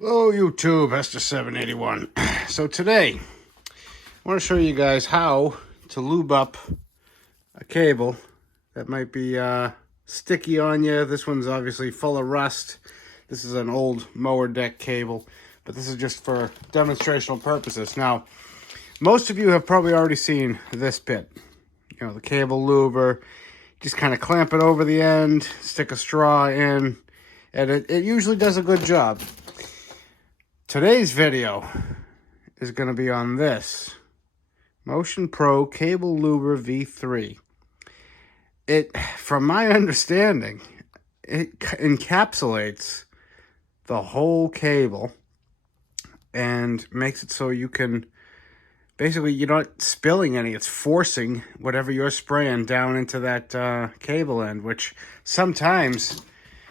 Hello YouTube, Esther781. So today, I want to show you guys how to lube up a cable that might be sticky on you. This one's obviously full of rust. This is an old mower deck cable, but this is just for demonstrational purposes. Now, most of you have probably already seen this bit. You know, the cable luber. Just kind of clamp it over the end, stick a straw in, and it usually does a good job. Today's video is going to be on this Motion Pro Cable Luber V3. From my understanding, it encapsulates the whole cable and makes it so you can, basically, you're not spilling any. It's forcing whatever you're spraying down into that cable end, which sometimes,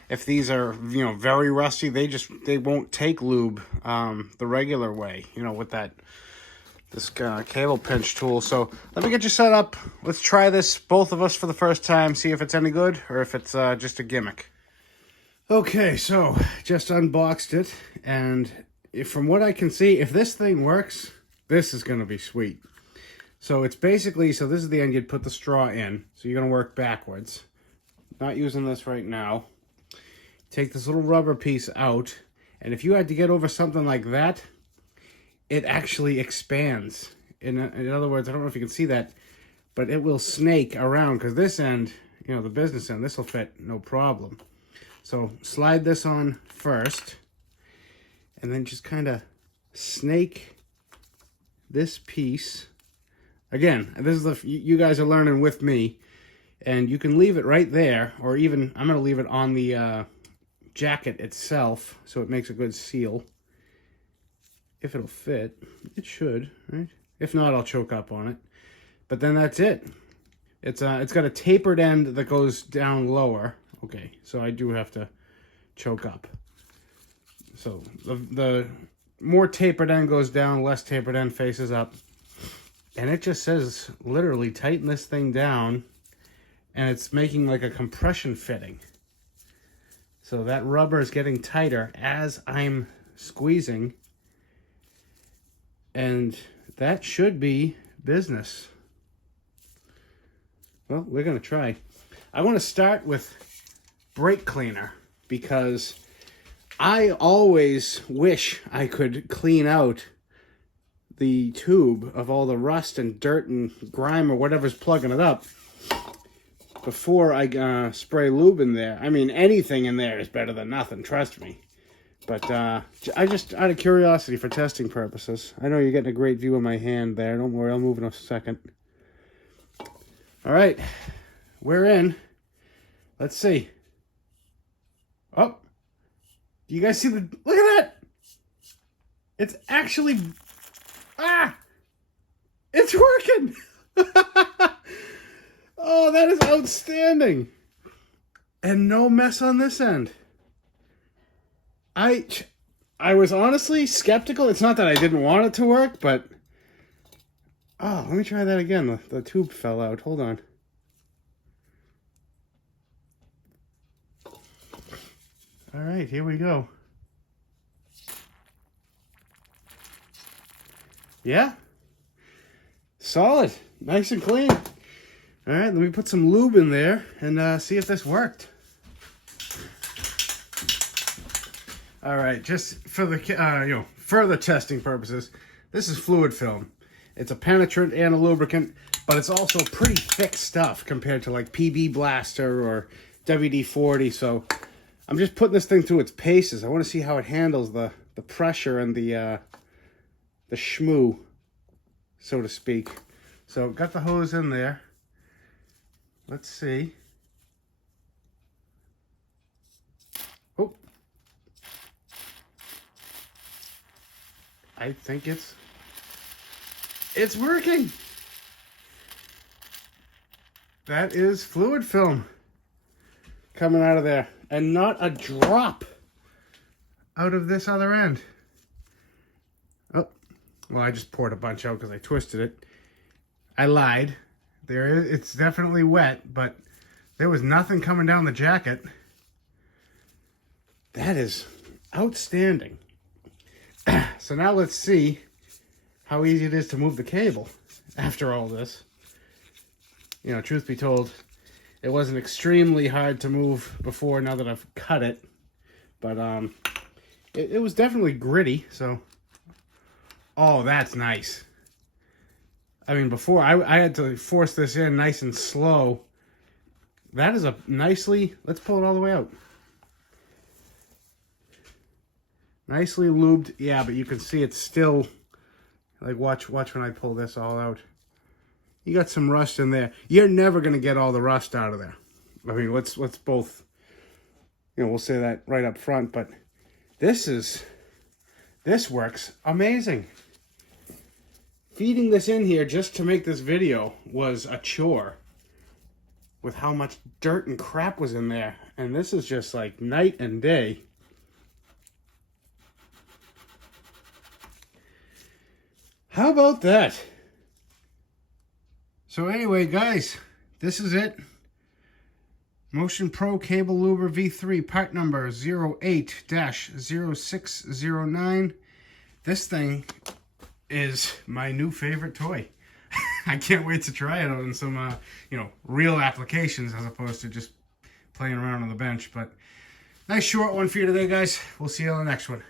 if these are, very rusty, they won't take lube the regular way, with this cable pinch tool. So let me get you set up. Let's try this, both of us, for the first time, see if it's any good or if it's just a gimmick. Okay, so just unboxed it, and from what I can see, if this thing works, this is going to be sweet. So it's basically, this is the end you'd put the straw in. So you're going to work backwards. Not using this right now. Take this little rubber piece out, and if you had to get over something like that, it actually expands. In other words, I don't know if you can see that, but it will snake around, because this end, the business end, this will fit no problem. So slide this on first, and then just kind of snake this piece. Again, this is you guys are learning with me, and you can leave it right there, or even, I'm going to leave it on the jacket itself, so it makes a good seal. If it'll fit, it should, right? If not, I'll choke up on it. But then that's it. It's got a tapered end that goes down lower. Okay, so I do have to choke up. So the more tapered end goes down, less tapered end faces up. And it just says, literally, tighten this thing down. And it's making like a compression fitting. So that rubber is getting tighter as I'm squeezing. And that should be business. Well, we're going to try. I want to start with brake cleaner, because I always wish I could clean out the tube of all the rust and dirt and grime or whatever's plugging it up before I spray lube in there. I mean, anything in there is better than nothing, trust me. But I just, out of curiosity, for testing purposes. I know you're getting a great view of my hand there. Don't worry, I'll move in a second. All right, we're in. Let's see. Oh, do you guys see the, look at that. It's actually, it's working. Oh, that is outstanding. And no mess on this end. I was honestly skeptical. It's not that I didn't want it to work, but... Oh, let me try that again. The tube fell out. Hold on. All right, here we go. Yeah. Solid. Nice and clean. All right, let me put some lube in there and see if this worked. All right, just for the further testing purposes, this is fluid film. It's a penetrant and a lubricant, but it's also pretty thick stuff compared to like PB Blaster or WD-40. So I'm just putting this thing through its paces. I want to see how it handles the pressure and the schmoo, so to speak. So got the hose in there. Let's see. Oh. I think it's working. That is fluid film coming out of there, and not a drop out of this other end. Oh, well, I just poured a bunch out because I twisted it. I lied. It's definitely wet, but there was nothing coming down the jacket. That is outstanding. So now let's see how easy it is to move the cable after all this. You know, truth be told, it wasn't extremely hard to move before now that I've cut it. But it was definitely gritty, so... Oh, that's nice. I mean, before, I had to force this in nice and slow. That is a nicely... Let's pull it all the way out. Nicely lubed. Yeah, but you can see it's still... Like, watch when I pull this all out. You got some rust in there. You're never going to get all the rust out of there. I mean, let's both... You know, we'll say that right up front, but this works amazing. Feeding this in here just to make this video was a chore with how much dirt and crap was in there. And this is just like night and day. How about that? So anyway, guys, this is it. Motion Pro Cable Luber V3, part number 08-0609. This thing is my new favorite toy. I can't wait to try it on some, you know, real applications as opposed to just playing around on the bench. But nice short one for you today, guys. We'll see you on the next one.